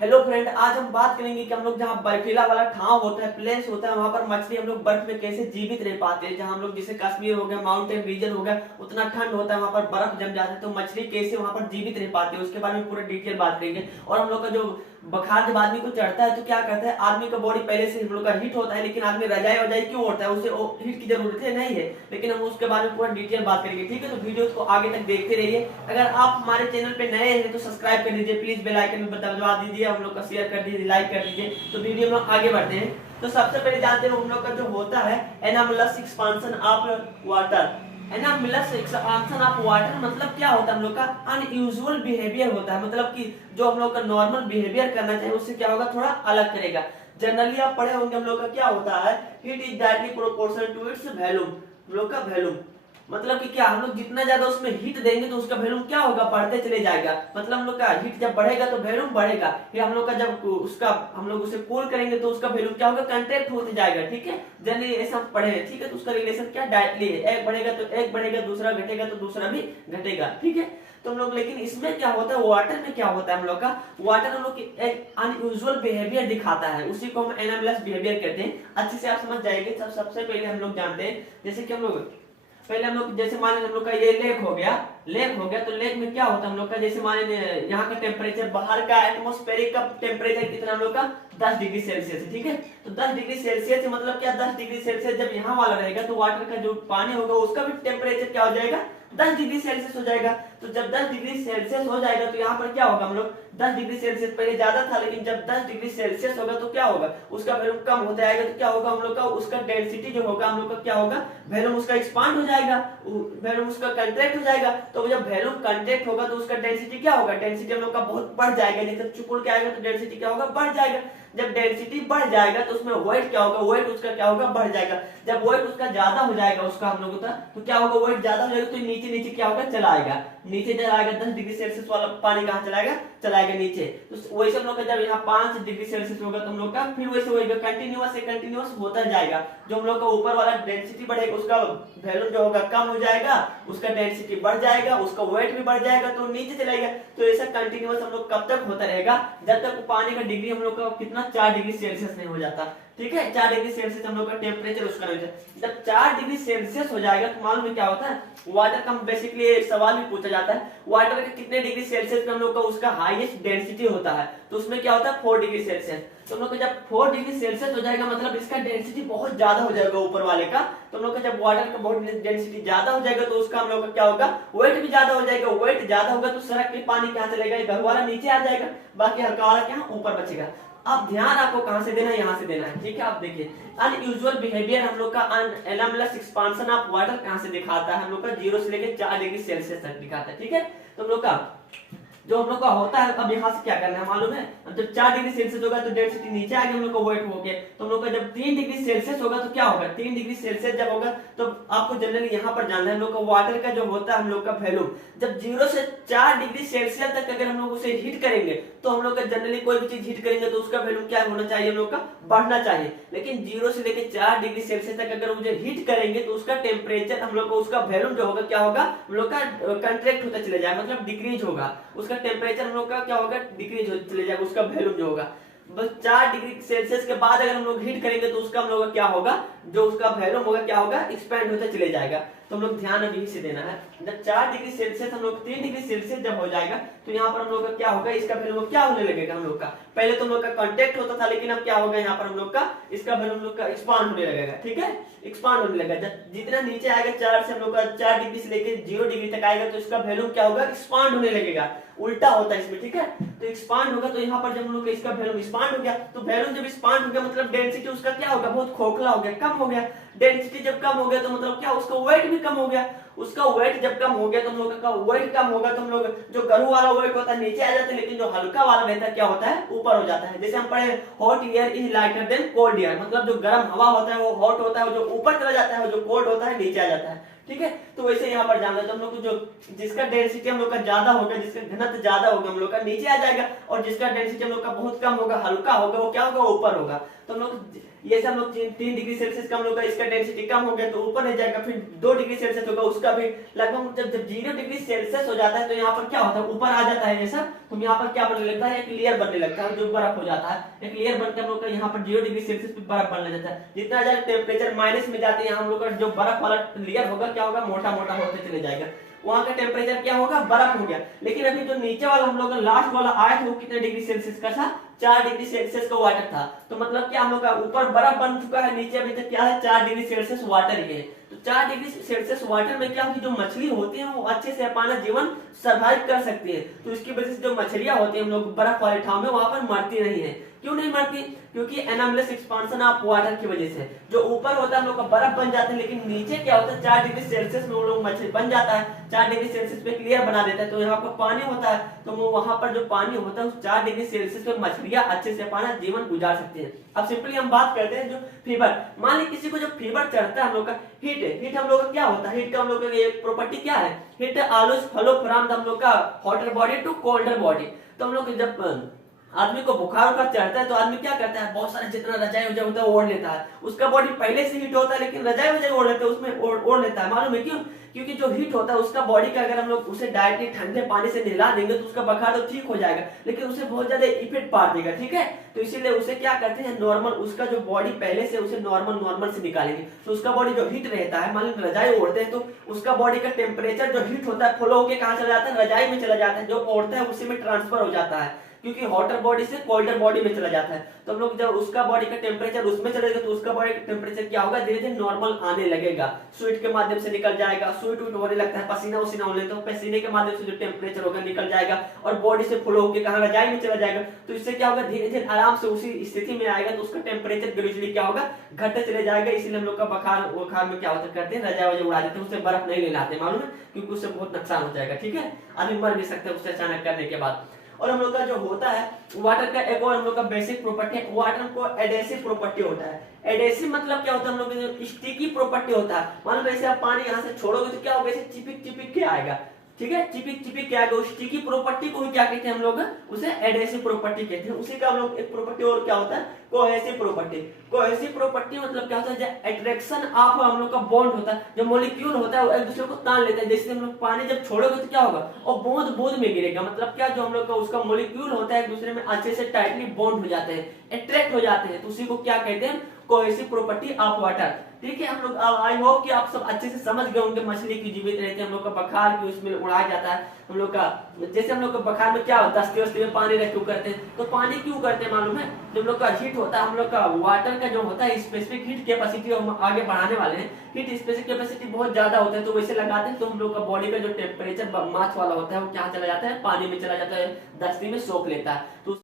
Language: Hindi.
हेलो फ्रेंड, आज हम बात करेंगे कि हम लोग जहाँ बर्फीला वाला ठाव होता है, प्लेस होता है, वहां पर मछली हम लोग बर्फ में कैसे जीवित रह पाते हैं। जहाँ हम लोग जैसे कश्मीर हो गया, माउंटेन रीजन हो गया, उतना ठंड होता है, वहां पर बर्फ जम जाता है, तो मछली कैसे वहां पर जीवित रह पाते हैं उसके बारे में पूरा डिटेल बात करेंगे। और हम लोग का जो बुखार जब आदमी को चढ़ता है तो क्या करता है, आदमी का बॉडी पहले से हम लोग का हीट होता है, लेकिन आदमी रजाई वजाई क्यों ओढ़ता है, उसे हीट की जरूरत है नहीं है, लेकिन हम उसके बारे में पूरा डिटेल बात करेंगे। ठीक है, तो वीडियो को आगे तक देखते रहिए। अगर आप हमारे चैनल पे नए हैं तो सब्सक्राइब कर लीजिए, प्लीज बेल आइकन में दबा दीजिए, हम लोग का शेयर कर दीजिए, लाइक कर दीजिए। तो वीडियो में आगे बढ़ते हैं। तो सबसे पहले जानते हैं हम लोग का जो होता है anomalous expansion of water. Anomalous expansion of water मतलब क्या होता है, हम लोग का अनयूजुअल बिहेवियर होता है, मतलब कि जो हम लोग का नॉर्मल बिहेवियर करना चाहिए उससे क्या होगा, थोड़ा अलग करेगा। जनरली आप पढ़े होंगे हम लोग का क्या होता है, heat is directly proportional to its volume. हम लोग का वॉल्यूम मतलब कि क्या, हम लोग जितना ज्यादा उसमें हीट देंगे तो उसका वॉल्यूम क्या होगा, बढ़ते चले जाएगा। मतलब हम लोग का हीट जब बढ़ेगा तो वॉल्यूम बढ़ेगा। फिर हम लोग का जब उसका हम लोग उसे कूल करेंगे तो उसका वॉल्यूम क्या होगा, कंट्रैक्ट होते जाएगा। ठीक है, जनरली ऐसा हम पढ़े हैं। ठीक है, तो उसका रिलेशन क्या डायरेक्टली है, एक बढ़ेगा तो एक बढ़ेगा, दूसरा घटेगा तो दूसरा भी घटेगा। ठीक है, तो हम लोग लेकिन इसमें क्या होता है, वाटर में क्या होता है, हम लोग का वाटर हम लोग एक अनयूजुअल बिहेवियर दिखाता है, उसी को हम एनामलस बिहेवियर कहते हैं। अच्छे से आप समझ जाएंगे। सबसे पहले हम लोग जानते हैं, जैसे कि हम लोग पहले हम लोग जैसे मान हम लोग का ये लेक हो गया, तो लेक में क्या होता है हम लोग का, जैसे मान यहाँ का टेम्परेचर, बाहर का एटमोस्फेरिक का टेम्परेचर कितना हम लोग का 10 डिग्री सेल्सियस है। ठीक है, तो 10 डिग्री सेल्सियस मतलब क्या, 10 डिग्री सेल्सियस जब यहाँ वाला रहेगा तो वाटर का जो पानी होगा उसका भी टेम्परेचर क्या हो जाएगा, 10 डिग्री सेल्सियस हो जाएगा। तो जब 10 डिग्री सेल्सियस हो जाएगा तो यहाँ पर क्या होगा, हम लोग 10 डिग्री सेल्सियस पहले ज्यादा था, लेकिन जब 10 डिग्री सेल्सियस होगा तो क्या होगा, उसका वॉल्यूम कम होता जाएगा। तो क्या होगा, हम लोग का उसका डेंसिटी जो होगा हम लोग का क्या होगा, वॉल्यूम उसका एक्सपांड हो जाएगा, वॉल्यूम उसका कंट्रैक्ट हो जाएगा। तो जब वॉल्यूम कंट्रैक्ट होगा तो उसका डेंसिटी क्या होगा, डेंसिटी हम लोग का बहुत बढ़ जाएगा। जैसे चुकुड़ के आएगा तो डेंसिटी क्या होगा, बढ़ जाएगा। जब डेंसिटी बढ़ जाएगा तो उसमें वेट क्या होगा, वेट उसका क्या होगा, बढ़ जाएगा। जब वेट उसका ज्यादा हो जाएगा उसका हम लोग का, तो क्या होगा, वेट ज्यादा हो जाएगा तो नीचे नीचे क्या होगा, चला आएगा, नीचे चला आएगा। 10 डिग्री सेल्सियस वाला पानी कहाँ चलाएगा, चलाएगा नीचे। तो वैसे हम लोग का जब यहाँ 5 डिग्री सेल्सियस होगा तो हम लोग का फिर वैसे होगा, कंटिन्यूअस होता जाएगा। जो हम लोग का ऊपर वाला डेंसिटी बढ़ेगा उसका वॉल्यूम जो होगा कम हो जाएगा, उसका डेंसिटी बढ़ जाएगा, उसका वेट भी बढ़ जाएगा तो नीचे चलेगा। तो ऐसा कंटिन्यूअस हम लोग कब तक होता रहेगा, जब तक पानी का डिग्री हम लोग का कितना 4 डिग्री सेल्सियस नहीं हो जाता। ठीक है, 4 डिग्री सेल्सियस हम लोग का टेम्परेचर उसका नहीं होता। जब 4 डिग्री सेल्सियस हो जाएगा तो मालूम है क्या होता है, वाटर का बेसिकली एक सवाल भी पूछा जाता है, वाटर के कितने डिग्री सेल्सियस पे हम लोग का उसका हाईएस्ट डेंसिटी होता है, तो उसमें क्या होता है 4 डिग्री सेल्सियस। तो हम लोग का जब 4 डिग्री सेल्सियस हो जाएगा मतलब इसका डेंसिटी बहुत ज्यादा हो जाएगा ऊपर वाले का। तो हम लोग का जब वाटर का बहुत डेंसिटी ज्यादा हो जाएगा तो उसका हम लोग का क्या होगा, वेट भी ज्यादा हो जाएगा। वेट ज्यादा होगा तो सड़क के पानी कहाँ चलेगा, घर वाला नीचे आ जाएगा, बाकी हल्का वाला क्या ऊपर बचेगा। अब ध्यान आपको कहां से देना है, यहां से देना है। ठीक है, आप देखिए अनयूजुअल बिहेवियर हम लोग का एनामलस एक्सपांशन ऑफ वाटर कहां से दिखाता है, हम लोग का 0 से लेकर 4 डिग्री सेल्सियस तक दिखाता है। ठीक है, तो हम लोग का जो हम लोग का होता है, अब यहाँ से क्या करना है मालूम है, जब 4 डिग्री सेल्सियस होगा तो डेंसिटी नीचे आएगी हम लोग का वेट हो गया। तो हम लोग का जब 3 डिग्री सेल्सियस होगा तो क्या होगा, 3 डिग्री सेल्सियस जब होगा तो आपको जनरली यहाँ पर जानना है हम लोग का वाटर का जो होता है हम लोग का वॉल्यूम, जब 0 से 4 डिग्री सेल्सियस तक अगर हम लोग उसे हीट करेंगे तो हम लोग का जनरली कोई भी चीज हीट करेंगे तो उसका वॉल्यूम क्या होना चाहिए, हम लोग का बढ़ना चाहिए। लेकिन 0 से लेकर 4 डिग्री सेल्सियस तक अगर मुझे हीट करेंगे तो उसका टेम्परेचर हम लोग को उसका वॉल्यूम जो होगा क्या होगा, हम लोग का कंट्रैक्ट होता चले जाएगा, मतलब डिक्रीज होगा। उसका टेम्परेचर हम लोग का क्या होगा, डिक्रीज होते चले जाएगा, उसका वॉल्यूम जो होगा। बस 4 डिग्री सेल्सियस के बाद अगर हम लोग हीट करेंगे तो उसका हम लोग का क्या होगा, जो उसका वॉल्यूम होगा क्या होगा, एक्सपेंड होता चले जाएगा। तो हम लोग ध्यान अभी से देना है, जब 4 डिग्री सेल्सियस हम लोग 3 डिग्री सेल्सियस जब हो जाएगा तो यहाँ पर हम लोग का क्या होगा, इसका वॉल्यूम क्या होने लगेगा हम लोग का, पहले तो हम लोग का कांटेक्ट होता था लेकिन अब क्या होगा, यहाँ पर हम लोग का इसका वॉल्यूम लोग का एक्सपांड होने लगेगा। ठीक है, एक्सपांड होने लगेगा। जितना नीचे आएगा 4 से हम लोग का 4 डिग्री से लेकर 0 डिग्री तक आएगा तो इसका वॉल्यूम क्या होगा, एक्सपांड होने लगेगा। उल्टा होता है इसमें। ठीक है, तो एक्सपांड होगा तो यहाँ पर जब हम लोग इसका वॉल्यूम एक्सपांड हो गया तो वॉल्यूम जब एक्सपांड हो गया मतलब डेंसिटी उसका क्या होगा, बहुत खोखला हो गया, कम हो गया। डेंसिटी जब कम हो गया तो मतलब क्या, उसका वेट भी कम हो गया। उसका वेट जब कम हो गया तो हम लोग का वेट कम होगा तो हम लोग जो गरु वाला वेट होता है नीचे आ जाता है, लेकिन जो हल्का वाला रहता है क्या होता है, ऊपर हो जाता है। जैसे हम पढ़े hot air is lighter than cold air, मतलब जो गर्म हवा होता है वो हॉट होता है, जो ऊपर चला जाता है, जो कोल्ड होता है नीचे आ जाता है। ठीक है, तो वैसे यहाँ पर जान लेते हम लोग को, जो जिसका डेंसिटी हम लोग का ज्यादा होगा, जिसका घनत्व ज्यादा होगा हम लोग का नीचे आ जाएगा, और जिसका डेंसिटी हम लोग का बहुत कम होगा, हल्का होगा, वो क्या होगा, ऊपर होगा। तो हम लोग ये से हम लोग 3 डिग्री सेल्सियस का हम लोग का इसका डेंसिटी कम हो गया तो ऊपर रह जाएगा, फिर 2 डिग्री सेल्सियस होगा उसका भी लगभग जब 0 डिग्री सेल्सियस हो जाता है तो यहाँ पर क्या होता है, ऊपर आ जाता है ये सब, तो यहाँ पर क्या बनने लगता है, एक लेयर बनने लगता है जो बर्फ हो जाता है, एक लेयर बनकर हम लोग का यहाँ पर 0 डिग्री सेल्सियस पे बर्फ बनने लगता है। जितना ज्यादा टेम्परेचर माइनस में जाते हैं हम लोग का जो बर्फ वाला लेयर होगा क्या होगा, मोटा मोटा होते चले जाएगा, वहां का टेम्परेचर क्या होगा, बर्फ हो गया। लेकिन अभी जो नीचे वाला हम लोग का लास्ट वाला आया था वो कितने डिग्री सेल्सियस का था, 4 डिग्री सेल्सियस का वाटर था। तो मतलब क्या हम लोग का ऊपर बर्फ बन चुका है, नीचे अभी तक क्या है, 4 डिग्री सेल्सियस वाटर ही है। तो 4 डिग्री सेल्सियस वाटर में क्या होगी, जो मछली होती है वो अच्छे से अपना जीवन सर्वाइव कर सकती है। तो इसकी वजह से जो मछलियां होती है हम लोग बर्फ वाले ठाव में वहां पर मरती नहीं है। क्यों नहीं मरती, क्योंकि एनॉमलस एक्सपांशन ऑफ वाटर की वजह से जो ऊपर होता है हम लोग का बर्फ बन जाता है, लेकिन नीचे क्या होता है 4 डिग्री सेल्सियस में वो लोग मछली बन जाता है, 4 डिग्री सेल्सियस पे क्लियर बना देता है। तो यहाँ पर पानी होता है, तो वो वहां पर जो पानी होता है उस 4 डिग्री सेल्सियस पे मछलियां अच्छे से अपना जीवन गुजार सकती है। अब सिंपली हम बात करते हैं जो फीवर, मान ली किसी को जो फीवर चढ़ता है हम लोग का, हीट है, हीट हम लोग का क्या होता है, हीट का हम लोग का एक प्रॉपर्टी क्या है, हीट ऑलवेज फ्लो फ्रॉम हम लोग का hotter body to colder body. तो हम लोग जब आदमी को बुखार उखार चढ़ता है तो आदमी क्या करता है, बहुत सारा जितना रजाई वजाई होता है ओढ़ लेता है, उसका बॉडी पहले से हीट होता है लेकिन रजाई वजाई ओढ़ लेते हैं उसमें ओढ़ लेता है, मालूम है क्यों, क्योंकि जो हीट होता है उसका बॉडी का अगर हम लोग उसे डायरेक्टली ठंडे पानी से नहला देंगे तो उसका बुखार तो ठीक हो जाएगा, लेकिन उसे बहुत ज्यादा इफेक्ट पार देगा, ठीक है। तो इसीलिए उसे क्या करते हैं, नॉर्मल उसका जो बॉडी पहले से उसे नॉर्मल से निकालेंगे। तो उसका बॉडी जो हीट रहता है, मान लो रजाई ओढ़ते हैं तो उसका बॉडी का टेम्परेचर जो हीट होता है फ्लो होकर कहाँ चला जाता है, रजाई में चला जाता है, जो ओढ़ता है उसी में ट्रांसफर हो जाता है, क्योंकि हॉटर बॉडी से कोल्डर बॉडी में चला जाता है। तो हम लोग जब उसका बॉडी का टेम्परेचर उसमें चलेगा तो उसका बॉडी का टेम्परेचर क्या होगा, धीरे धीरे नॉर्मल आने लगेगा, स्वेट के माध्यम से निकल जाएगा, स्वेट होने लगता है, पसीना उसीना होने लगता है, तो पसीने के माध्यम से जो टेम्परेचर होगा निकल जाएगा और बॉडी से फ्लो होकर कहाँ रजाई में चला जाएगा। तो इससे क्या होगा, धीरे धीरे आराम से उसी स्थिति में आएगा तो उसका टेम्परेचर ग्रेजुअली क्या होगा, घटते चले जाएगा। इसीलिए हम लोग का बुखार में क्या होता करते हैं, रजाई वजाई उड़ा देते हैं, उससे बर्फ नहीं लाते, मालूम है, क्योंकि उससे बहुत नुकसान हो जाएगा, ठीक है, आदमी मर भी सकते हैं उससे अचानक करने के बाद। और हम लोग का जो होता है वाटर का एक और हम लोग का बेसिक प्रॉपर्टी है, वाटर को एडेसिव प्रॉपर्टी होता है। एडेसिव मतलब क्या होता है, हम लोग का स्टिकी प्रॉपर्टी होता है। मान लो वैसे आप पानी यहाँ से छोड़ोगे तो क्या होगा, ऐसे चिपिक चिपिक के आएगा, ठीक है, चिपिक चिपिक के आएगा। उस स्टिकी प्रॉपर्टी को ही क्या कहते हैं हम लोग, उसे एडेसिव प्रॉपर्टी कहते हैं। उसी का हम लोग एक प्रॉपर्टी और क्या होता है, कोहेसिव प्रॉपर्टी। कोहेसिव प्रॉपर्टी मतलब क्या होता है, जो अट्रैक्शन ऑफ हम लोग का बॉन्ड होता है, जो मॉलिक्यूल होता है वो एक दूसरे को तान लेते हैं। जैसे हम लोग पानी जब छोड़ोगे तो क्या होगा, और बूंद बूंद में गिरेगा, मतलब क्या, जो हम लोग का उसका मॉलिक्यूल होता है एक दूसरे में अच्छे से टाइटली बॉन्ड हो जाते हैं, अट्रैक्ट हो जाते हैं, तो उसी को क्या कहते हैं, कोहेसिव प्रॉपर्टी ऑफ वाटर। ठीक है, हम लोग आई होप कि आप सब अच्छे से समझ गए होंगे मछली की जीवित रहती है, हम लोग का बुखार भी उसमें उड़ाया जाता है। हम लोग का जैसे हम लोग का बुखार में क्या होता है, दस्ते वस्ते में पानी रख क्यों करते हैं, तो पानी क्यों करते हैं मालूम है, जब लोग का हीट होता है, हम लोग का वाटर का जो होता है स्पेसिफिक हीट कैपेसिटी हम आगे बढ़ाने वाले हैं, हीट स्पेसिफिक कैपेसिटी बहुत ज्यादा होता है तो वैसे लगाते हैं, तो हम लोग का बॉडी का जो टेम्परेचर मार्च वाला होता है वो क्या चला जाता है, पानी में चला जाता है, दस्ती में सोख लेता है। तो